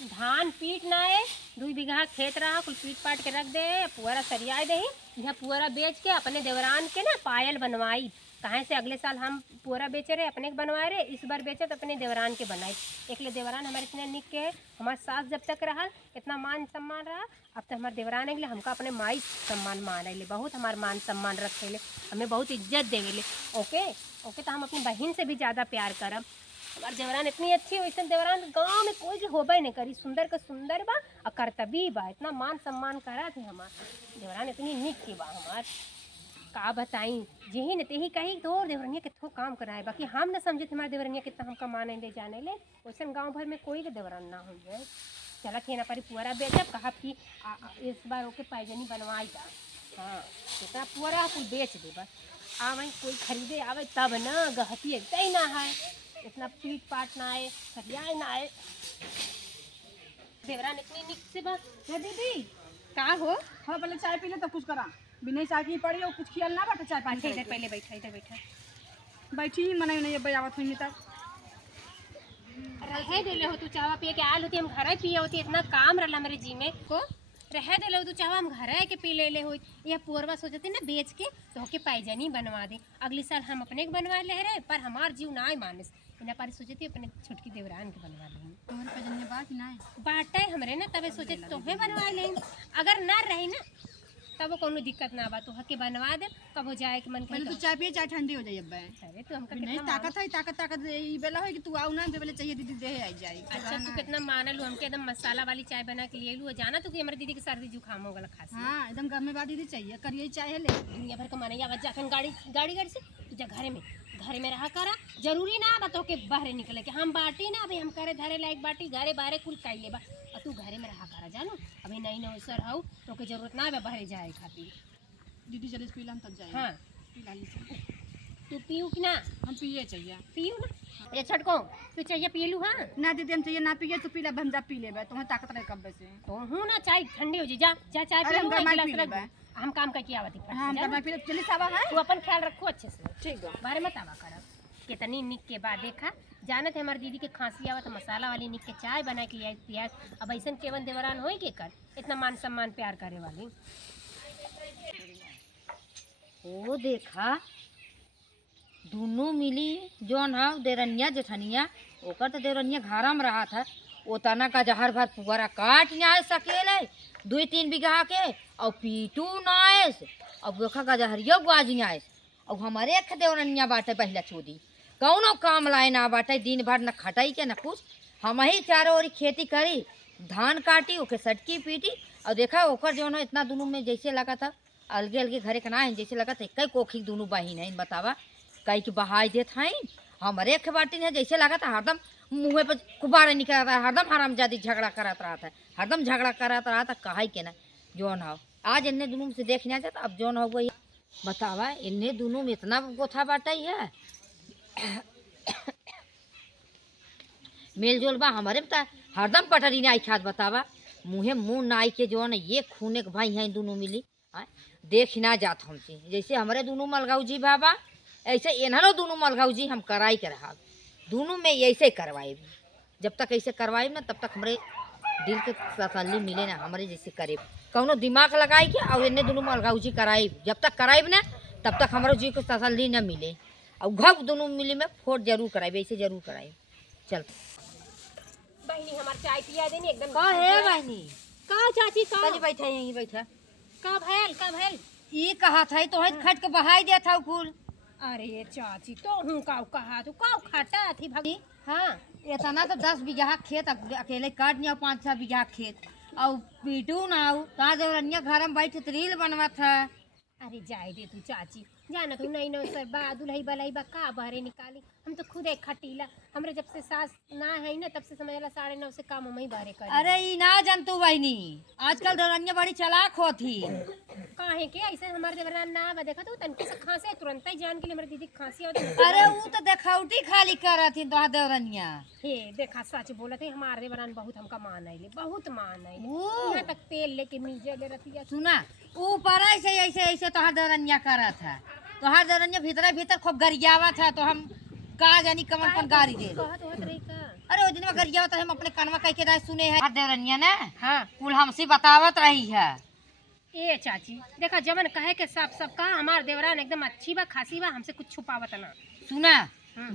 धान पीट ना है, 2 बीघा खेत रहा कुल पीट पाट के रख दे, पुअरा सरिया दे, यहाँ पुअरा बेच के अपने देवरान के ना पायल बनवाई। कहाँ से अगले साल हम पुअरा बेचे रहे अपने के बनवाए रहे, इस बार बेचे तो अपने देवरान के बनाई। एक ले देवरान हमारे इतने निक के है, हमारे सास जब तक रहा इतना मान सम्मान रहा, अब तो हमारे देवरान अगले हमका अपने माई सम्मान मान ले, बहुत हमारे मान सम्मान रखे ले, हमें बहुत इज्जत देवे ले। ओके ओके, तो हम अपनी बहन से भी ज़्यादा प्यार करब। हमारे देवरान इतनी अच्छी, वैसे देवरान गांव में कोई भी होबे नहीं करी, सुंदर का सुंदर बा और कर्तव्य बा, इतना मान सम्मान करा थे हमार देवरान, इतनी निक की बा हमार का बताई। यही न तेही कही तो देवरनिया कितो काम कराए, बाकी हम न समझे हमारे देवरनिया कितना हमका माने ले जाने ले, वैसे गांव भर में कोई के देवरान ना हो जाए। चला खेना पारी पुअरा बेचब, कहा कि इस बार ओके पैजनी बनवाई जा। हाँ इतना पुअरा कुल बेच दे बस, आवे कोई खरीदे आवे तब न, गहती एकदम ही ना है, इतना पीट पाट ना आए, सरियाए ना आए। देवरान इतनी निक से बस। दीदी का हो? हाँ पहले चाय पी ले तब कुछ करा, बिना चाय की पड़ी और कुछ खियल ना बाटे चाय पानी इधर पहले बैठा, इधर बैठा बैठी ही मना नहीं बजावत हुई तक रहे देले हो, तू चावा पिए के आयल होती, हम घर पिए होती, इतना काम रहा मेरे जी में को रहे देले हो, तू चावा हम घर के पी ले हो। यह पुअरवा सोचते ना बेच के तो के पैजनी बनवा दे, अगले साल हम अपने के बनवा ले रहे, पर हमार जीव ना मानस इना पारी सोचती अपने छोटकी देवरान के बनवा ले। तुम्हारे पैजनिया बात ना बाटे हमरे ना, तबे सोचे तोहे बनवा ले, अगर ना रही ना तब कोनो दिक्कत ना बा, तो हके बनवा दे, कब हो जाए कि मन पहले तू चाय पिए, चाय ठंडी हो जाए। अब अरे तू हमका नहीं कितना ताकत है, ताकत ई बेला है कि तू आऊ ना बेले चाहिए दीदी दे आई जाए। अच्छा तू कितना मानलू, हमके एकदम मसाला वाली चाय बना के लिए लू, जाना तू कि हमारी दीदी की सर्दी जुकाम हो गला खांसी। हाँ एकदम घर में बात दीदी चाहिए, करिए चाय है ले दुनिया भर का माने आवाज जाखन गाड़ी से तुझे घर में रहा करा, जरूरी ना बा तो के बाहर निकले के हम बाटी ना, अभी हम करे धरे लायक बाटी घरे बाहरे कुल खाई लेबा, और तू घरे में रहा करा जानू, अभी नहीं ना वैसर हूँ तो के जरूरत ना बा बाहर जाए खातिर। दीदी चले पी तब जाए। हाँ पिला ली तू पीऊ कि ना? हम पिए चाहिए। पीऊ ना ये छटको तू चाहिए पी लू। हाँ ना दीदी हम चाहिए ना पिए तो पीला हम जा पी लेबे, तुम्हें ताकत रहे कब से तो हूँ ना, चाय ठंडी हो जी, जा जा चाय पी लू, एक गिलास रख दे। हम काम का किया आवती हाँ हम पी ले चली सावा है। तू अपन ख्याल रखो अच्छे से, ठीक है बारे में तावा कर कितनी निक के बाद देखा जानत है हमारी दीदी के खांसी आवा तो मसाला वाली निक के चाय बना के पिया। अब ऐसा केवन देवरान हो के कर इतना मान सम्मान प्यार करे वाली। ओ देखा दोनों मिली जौन हा देरनिया जेठनिया, ओकर तो देरनिया घरा में रहा था, वो तना का जहर भात पुअरा काट ना सकेले 2-3 बीघा के और पीटू नाइस, अब देखा का जहरिया गुआज नाइस, और हमारे एक देवरनिया बाटे पहला छोदी कौनो काम लाए ना बाटे, दिन भर न खटाई के न कुछ, हम ही चारों ओरी खेती करी, धान काटी ओके सटकी पीटी, और देखा ओकर जो है इतना दोनों में जैसे लगा था अलगे अलगे घरे का ना है, जैसे लगा था कई कोखी दोनों बहिन है, बतावा कई की बहाई देत हैं। हमारे एक बाटी है जैसे लगा था हरदम मुँह पर गुब्बारा निकल रहा था, हरदम हरामजादी झगड़ा करत रहा था, हरदम झगड़ा करत रहा था, कहा के ना जौन हो आज इन्हें दोनों से देख ना जाता, अब जौन हो गई बतावा इन्हें दोनों में इतना गोथा बाटा ही है मेल जोल बा हमारे बता, हरदम पटरी ना आई खाद बतावा मुँह ना आई के जौन ये खूने के भाई हैं दोनों मिली देख ना जात हमसे, जैसे हमारे दोनों मलगाऊ जी बाबा ऐसे इन्हरों दोनों मलगाऊ जी हम कराई के रहा, दोनों में ऐसे करवाए, जब तक ऐसे करवाए ना तब तक हमारे दिल के तसल्ली मिले ना, हमारे जैसे करे कौनो दिमाग लगाई के और इन्हें दोनों मलगाऊ जी कराई, जब तक कराई ना तब तक हमारे जी को तसल्ली न मिले, और घब दोनों मिली में फोट जरूर कराई, ऐसे जरूर कराई। चल बहनी हमार चाय पिया देनी एकदम। का है बहनी? का चाची का बैठा यहीं बैठा, का भैल ये कहा था तो खट के बहाई दिया था कुल। अरे चाची तो हूँ का कहा तू का खाटा थी भाभी। हाँ इतना तो 10 बीघा खेत अकेले काट नहीं, 5-6 बीघा खेत और पीटू ना कहा देवरनिया घर में बैठ रील बनवा था। अरे जाए दे तू चाची, जाना तू नहीं नो सर बा दुल्हई बलाई बा का बाहरे निकाली, हम तो खुद एक खटीला, हमरे जब से सास ना है ना तब से समझला 9:30 से काम हम ही बाहरे कर। अरे ई ना जानतू बहनी आजकल देवरनिया बड़ी चालाक होती काहे के ऐसे हमारे देवरान ना बा, देखा तू तनके से खांसे तुरंत ही जान के लिए हमारी दीदी खांसी होती। अरे वो तो देखावटी खाली कर थी तो देवरनिया। हे देखा सच बोलत है, हमारे देवरान बहुत हमका मान आइले, बहुत मान आइले, ओ। यहाँ तक तेल लेके मीजे ले रतिया। सुना ऊपर ऐसे ऐसे ऐसे तो देवरनिया करा था, तो देवरनिया भीतर भीतर खूब गरियावा था, तो हम का जानी कमर पर गाड़ी दे कहत होत रही का अरे वो दिन में गरिया तो हम अपने कानवा कह के राय सुने हैं देवरनिया ने हाँ कुल हमसे बतावत रही है। ए चाची देखा जमन कहे के सब का हमार देवरान एकदम अच्छी बा खासी बा हमसे कुछ छुपावत ना। सुना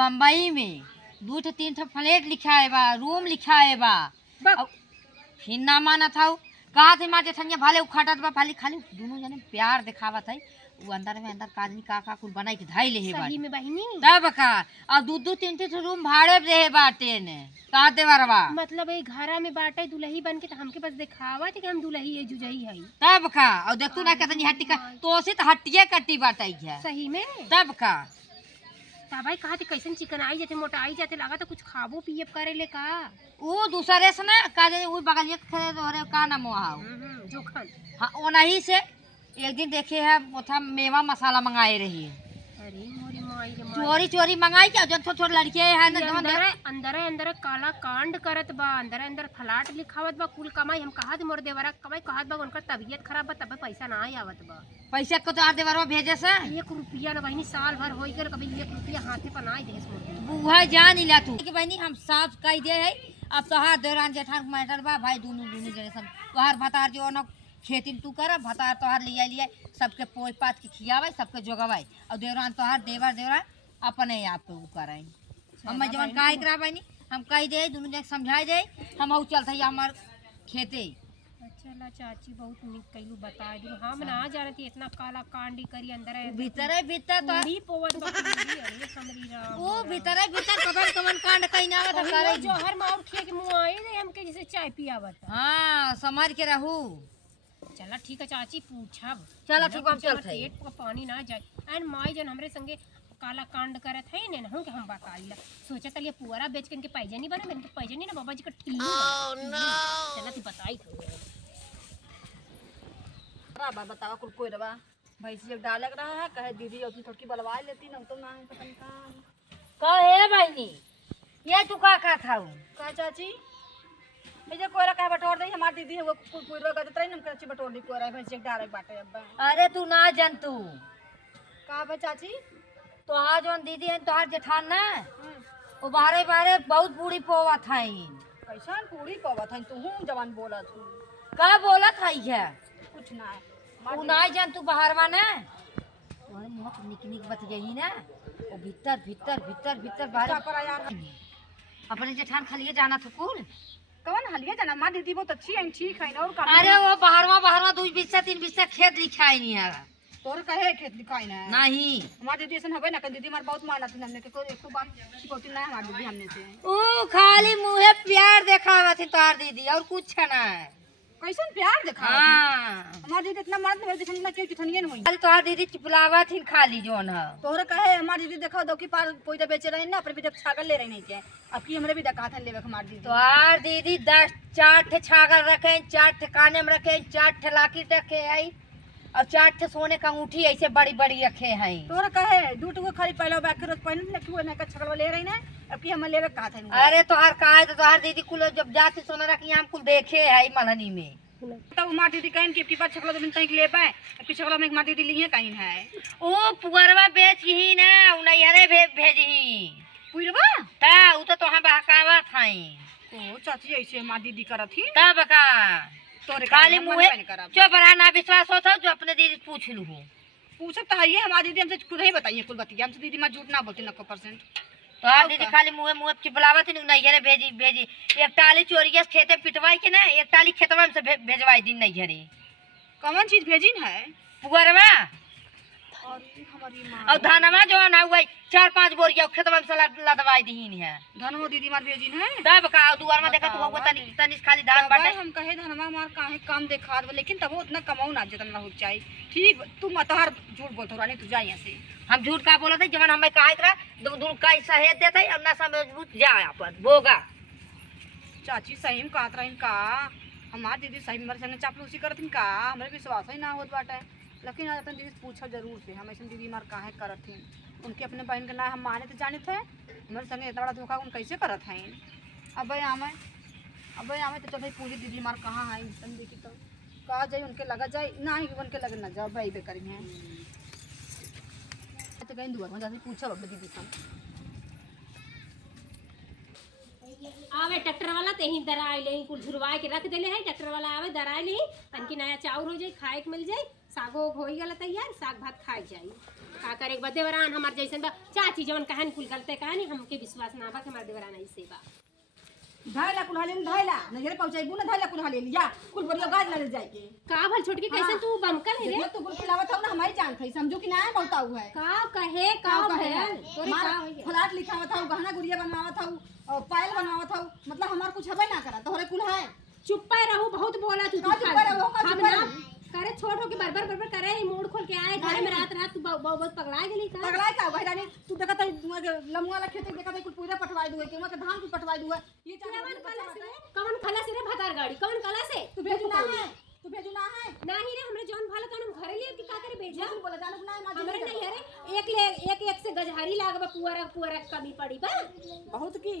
बम्बई में 2-3 ठो फ्लैट लिखा है बा, रूम लिखा है बा। बक। अब फिर ना मानत हूँ कहा थे मार जेठनिया भाले उखाटत बा खाली खाली दोनों जने प्यार दिखावत है। वो अंदर में अंदर काजनी का कुल बनाई के धाई ले है बा सही में बहिनी तब का और 2-3 रूम भाड़े रहे बाटे ने का देवरवा मतलब ये घरा में बाटे दुल्ही बन के तो हमके बस दिखावा थे कि हम दुल्ही है जुजई है। तब का और देखतू ना कितनी हट्टी का तो से तो हट्टिए कट्टी बाटाई है सही में तब का भाई कहा थे कैसन चिकन आई जाते मोटा आई जाते लगा तो कुछ खाबो पिए करे ले का। वो दूसरे से ना का जे वो बगलिया के रे का नाम हुआ जोखन हाँ ओनाही से एक दिन देखे है ओथा मेवा मसाला मंगाए रही अरे मोरी माई रे माई चोरी चोरी मंगाई क्या जन छोट छोट लड़के है ना जवन अंदर अंदर अंदर काला कांड करत बा अंदर अंदर फलाट लिखावत बा कुल कमाई हम कहा मोर देवरा कमाई कहत बा उनका तबीयत खराब बा तबे पैसा ना आवत बा। पैसा को तो आर देवरवा भेजे से 1 रुपया ना बहिनी साल भर होई कर कभी 1 रुपया हाथे पर ना आई देस मोर बुआ जान इला तू कि बहनी हम साफ कह दे है अब तोहार देवरान जेठान मैटर बा भाई दोनों दोनों जने सब तोहार भतार जो ना खेती तू कर भतार तोहार लिया सबके पोई पात के खियावे सबके जोगवाई और देवरान तोहार देवरान अपने आप पे कराई हम जवन काहे करा बहनी हम कह दे दोनों जने समझाई दे हम हऊ चलते हमार खेते। चला चाची बहुत निक कइलू बता दी हम ना जानती इतना काला कांडी करी अंदर भीतर भीतर तो नहीं पोवत बा अरे समरी राम ओ भीतर भीतर कवन कांड कहीं ना तो करे जोहर मार खे के मुंह आई रे हमके जैसे चाय पियावत। हां समझ के रहू चला ठीक है चाची पूछब चलो ठीक हम चलते पेट को पानी ना जाए एंड माई जन हमरे संगे काला कांड करत है ने हूं कि हम बताइला सोचा तलिए पुअरा बेच के इनके पैजनी बने इनके पैजनी ना बाबा जी का ठिल्ली चला तू बताई तो बा बतावा कुल कोई रवा भैंसी एक डालक रहा है कहे दीदी और थोड़ी बलवा लेती ना तो ना पता नहीं कहे बहनी ये तू का खाऊ का चाची मुझे कोयरा कहे बटोर दई हमार दीदी है वो कोई रोग देत रही ना करची बटोर दी कोयरा भैंसी एक डालक बाटे अब्बा। अरे तू ना जंतु का बा चाची तोहार जोन दीदी है तोहार जेठान ना वो बाहरे बाहरे बहुत बूढ़ी पोवत है कैसन पूरी पवत है तू जवान बोला तू का बोलत है कुछ ना है तू ना जंतु बाहर में ना तोहरे मुंह निक निक बत गई ना वो भीतर भीतर भीतर भीतर बाहर पर यार अपने जेठान खालिए जाना था कुल कौन हलिया जाना मां दीदी बहुत अच्छी है ठीक है ना और अरे वो बाहर 2 बिस्सा 3 बिस्सा खेत लिखाई नहीं है तोर कहे खेत लिखाई ना नहीं हमार दीदी ऐसा हवे ना कर दीदी मार बहुत मानत है हमने के कोई एक बात छिपौती ना है हमार दीदी हमने से ओ खाली मुंहे प्यार दिखावा थी तोहार दीदी और कुछ ना कैसन प्यार दिखा हां हमार दीदी इतना मर्द है दिखन ना क्यों चिथनिए नहीं खाली तोहार दीदी चिपलावा थी खाली जोन है तोहरे कहे हमार दीदी देखो दो की पार कोई बेचे रहे ना अपने भी छागल ले रही नहीं के अब की हमरे भी डका था लेवे हमार दीदी तोहार दीदी 4 ठे छागल रखे 4 ठे काने में रखे 4 ठे लाकी रखे है और 4 ठे सोने का अंगूठी ऐसे बड़ी बड़ी रखे हैं तोहरे कहे दूट को खाली पहले बैठ के रोज पहन ले क्यों ना का छगल ले रही ना अब की हम लेवे कहा था अरे तोहार काहे तो तोहार दीदी कुल जब जाके सोना रखी हम कुल देखे है मलहनी में तो हमार दीदी कहीं की बात छगल तो तक ले पाए अब की छगल में हमार दीदी लिए कहीं है ओ पुअरवा बेच ही ना उनैहरे भेजही पुरवा ता उ तो तोहां बहकावा थाई ओ चाची ऐसे हमार दीदी करत ही तब का तोरे खाली मुंहे जो बड़ा ना विश्वास होता जो अपने दीदी पूछ लू पूछत तो है ये हमारी दीदी हमसे खुद ही बताइए कुल बतिया हमसे दीदी मां झूठ ना बोलती 90%। तोहार दीदी खाली मुंहे चिपलावा थी नैहरे भेजी एक टाली चोरिया से खेते पिटवाई के ना एक टाली खेतवा में से भेजवाई दी नैहरे कौन चीज भेजी है पुअरवा अरे हमारी मां और धनवा जो ना हुआ 4-5 बोरिया खेतवा में से लदवाई दीन है धनवा दीदी मार भेजी है तब का दुआर में देखा तू तनी तनी खाली धान बाटे हम कहे धनवा मार काहे काम देखा लेकिन तब वो उतना कमाऊ ना जितना हो चाहिए ठीक तू मतहर झूठ बोलतो रानी तू जा यहां से हम झूठ का बोलत है जवन हमें काहे करा दूर का सहेत देते अब ना समझ जा अपन बोगा चाची सही में कहत रही का हमार दीदी सही में हमारे संग चापलूसी करत का हमरे विश्वास ही ना होत बाटे लेकिन आज अपन दीदी पूछा जरूर से हम ऐसे दीदी मार काहे करत हैं उनके अपने बहन के ना हम माने तो जाने थे हमारे संग इतना बड़ा धोखा उन कैसे करत हैं अब आमे तो चल पूरी दीदी मार कहाँ है तन देखी तो कहा जाए उनके लगा जाए ना ही उनके लगे ना जाओ भाई बेकरी हैं तो कहीं दुआ में जाके पूछा बाबा दीदी से आवे ट्रैक्टर वाला ते ही दराई ले कुल झुरवाए के रख देले है। ट्रैक्टर वाला आवे दराई ले तनकी नया चाउर हो जाई, खाए के मिल जाई, सागो होई गला तैयार, साग भात खाए जाई। का करे के देवरान हमार जैसन बा चाची जवन कहन कुल गलते कहानी हमके विश्वास ना बा कि हमार देवरान ऐसे बा। धायला कुल हाले धायला नजर पहुंचाई बुना धायला कुल हाले लिया कुल बढ़िया गाज ले जाए के का भल छोटकी कैसे तू बमकल है रे? तू कुल खिलावत हो ना हमारी जान थई समझो कि ना है बहुत आऊ है का कहे का भयल तोरे का होई गया? फलाट लिखावत हो, गहना गुड़िया बनवावत हो और पायल बनवावत हो, मतलब हमार कुछ हबे ना करा तोहरे कुल है। चुप पे रहू, बहुत बोला तू। का चुप पे रहो, का चुप पे रहो? करे छोड़ हो के बरबर बरबर करे मूड खोल के आए घर में रात रात तू बहुत पगला गेली का? पगला का भाई रानी तू देखत है लमुआ ला खेते देखत है कुल पूरा पटवाई दुए के के धान कुल पटवाई दुए ये कौन खला से रे भतार गाड़ी कौन खला से तू भेजू ना है, तू भेजू ना है नहीं रे हमरे जौन भाला तौन हम घरे लिए कि का करे भेजा तू बोला जानू ना है हमरे नहीं है रे एक से गजहरी लागबा पुअरा कमी पड़ी बा बहुत की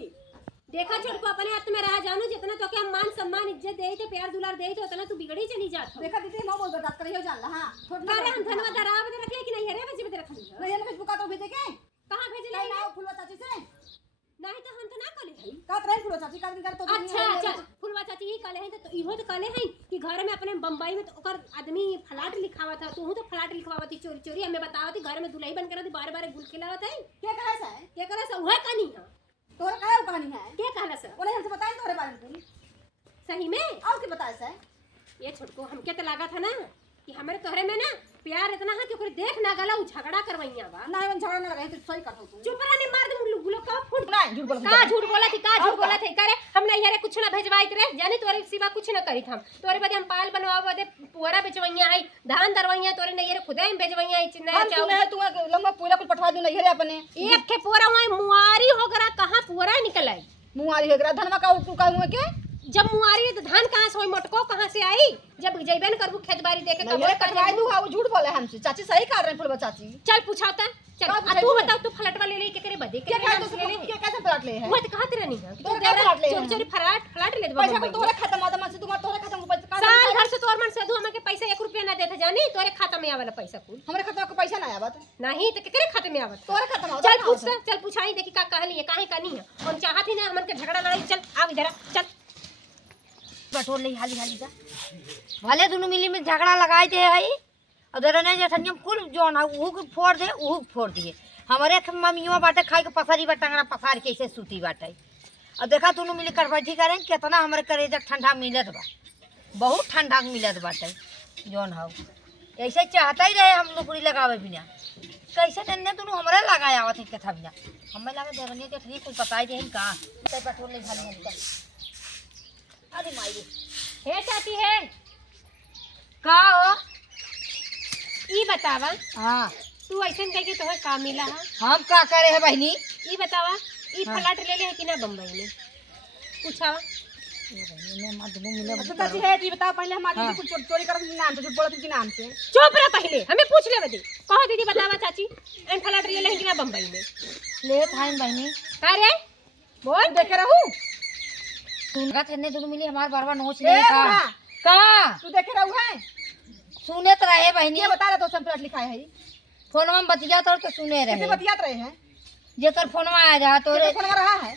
देखा छोड़ को अपने हाथ में रहा जानू जितना तो के हम मान सम्मान इज्जत देई थे प्यार दुलार देई थे उतना तू बिगड़ी चली जात हो। देखा दीदी नो बोल बात करियो जान ला हां छोड़ अरे हम धनवा दराव दे रखे कि नहीं है रे बजे दे रखली नहीं है फेसबुक का तो भेजे के कहां भेज कहीं ले ना फुलवा चाची से नहीं तो हम तो ना कले हई का ट्रेन फुलवा चाची का दिन कर तो अच्छा अच्छा फुलवा चाची ही कले हैं तो इहो तो कले हैं कि घर में अपने बम्बई में तो ओकर आदमी फलाट लिखावा था तू तो फलाट लिखवावती चोरी चोरी हमें बतावती घर में दुल्हन बन कर बार-बार गुल खिलावत है क्या कहा सा के करे से वह कनी है तोरा का कहानी है के कहला से बोले हमसे बताई तोरे बारे में पूरी सही में और के बताए सा ये छोटको हमके तो लगा था ना कि हमारे तोहरे में ना प्यार इतना है कि ओकरे देख ना गला उ झगड़ा करवैया बा ना मन झगड़ा ना लगे तो सही कटो तू चुप रह ने मार दे मुल्लू गुलो का फुट नहीं झूठ बोल का झूठ बोला थी का झूठ बोला थी करे हम नहीं यारे कुछ ना भेजवाई रे जाने तोरे सिवा कुछ ना करी हम तोरे बदे हम पाल बनवावा दे पुअरा बेचवैया है धान दरवैया तोरे नहीं यारे खुदे हम भेजवैया है चिन्ना हम सुने है तू लंबा पूरा कुल पठवा दूं नहीं रे अपने एक के पुअरा वही मुआरी हो गरा कहां पुअरा निकल आई मुआरी हेगरा धनमा का तू का हुए के जब मुआरी तो धान कहां से होई मोटको कहां से आई जब जइबे न करबू खेत बाड़ी देखे नहीं ये कटवाई दूं वो झूठ बोले हमसे चाची सही कर रहे फुलवा चाची चल पूछाता चल आ तू बता तू फलटवा ले ले के करे बदे क्या कहा तो ले क्या कैसे पलट ले है वो तो कहत रहनी है तो क्या फलाट ले चोरी चोरी फलाट ले दे पैसा को तोरे खाता मादमा से तुम्हारा तोरे खाता में पैसा साल भर से तोर मन से दू हमके पैसा 1 रुपया ना देते जानी तोरे खाता में आवेला पैसा कुल हमरे खाता को पैसा ना आवत नहीं तो केकरे खाते में आवत तोरे खाता में चल पूछ चल पूछाई देखी का कहली है काहे कनी है हम चाहत ही ना हमन के झगड़ा लड़ाई चल आ इधर चल बटोर ले हाली हाली जा भले दोनों मिली में झगड़ा लगाए थे हई और दरने जेठनिया कुल जोन है वो को फोड़ दे वो फोड़ दिए हमारे मम्मियों बाटे खाई के पसारी बा टंगरा पसार के ऐसे सूती बाटे और देखा दोनों मिली करबैठी करें कितना हमारे करेजा ठंडा मिलत बा बहुत ठंडा मिलत बाटे जोन है ऐसे चाहता ही रहे हम लोग लगावे बिना कैसे तन्ने दोनों हमारे लगाए आवत है कथा बिना हमें लगा दरने जेठनिया कुछ बताई दे का ते बटोर ले हाली हाली जा अरे माई हे चाची है का हो ई बतावा हाँ तू ऐसन कह के तोहे का मिला है हम का करे है बहनी ई बतावा ई फलाट ले ले है कि ना बम्बई में पूछावा अच्छा चाची है जी बताओ पहले हमारे कुछ चोरी कर नाम से झूठ बोला तुझे नाम से चुप रह पहले हमें पूछ ले बदे कहो दीदी बतावा चाची एन फलाट ले ले है कि ना बम्बई में ले थाइन बहनी का रे बोल देखे रहूं सुनगा थने दोनों मिली हमार बारवा नोच ए ले का बुढ़ा, का तू देखे रहूं है सुने तो रहे बहनी ये बता रहा तो संपलाट लिखा है फोन में बतिया तो सुने कैसे रहे बतियात रहे हैं जेकर फोन में आ जा तोरे फोन रहा है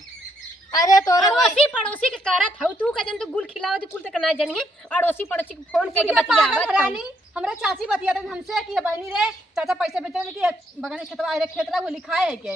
अरे तोरे अड़ोसी पड़ोसी के करत हऊ तू कजन तू गुल खिलावत कुल तक ना जनिए अड़ोसी पड़ोसी को फोन करके ये पागल बतियावत रानी हमरा चाची बतिया हमसे कि बहनी रे चाचा पैसे बेचे कि बगल खेतवा रे खेतरा वो लिखा है के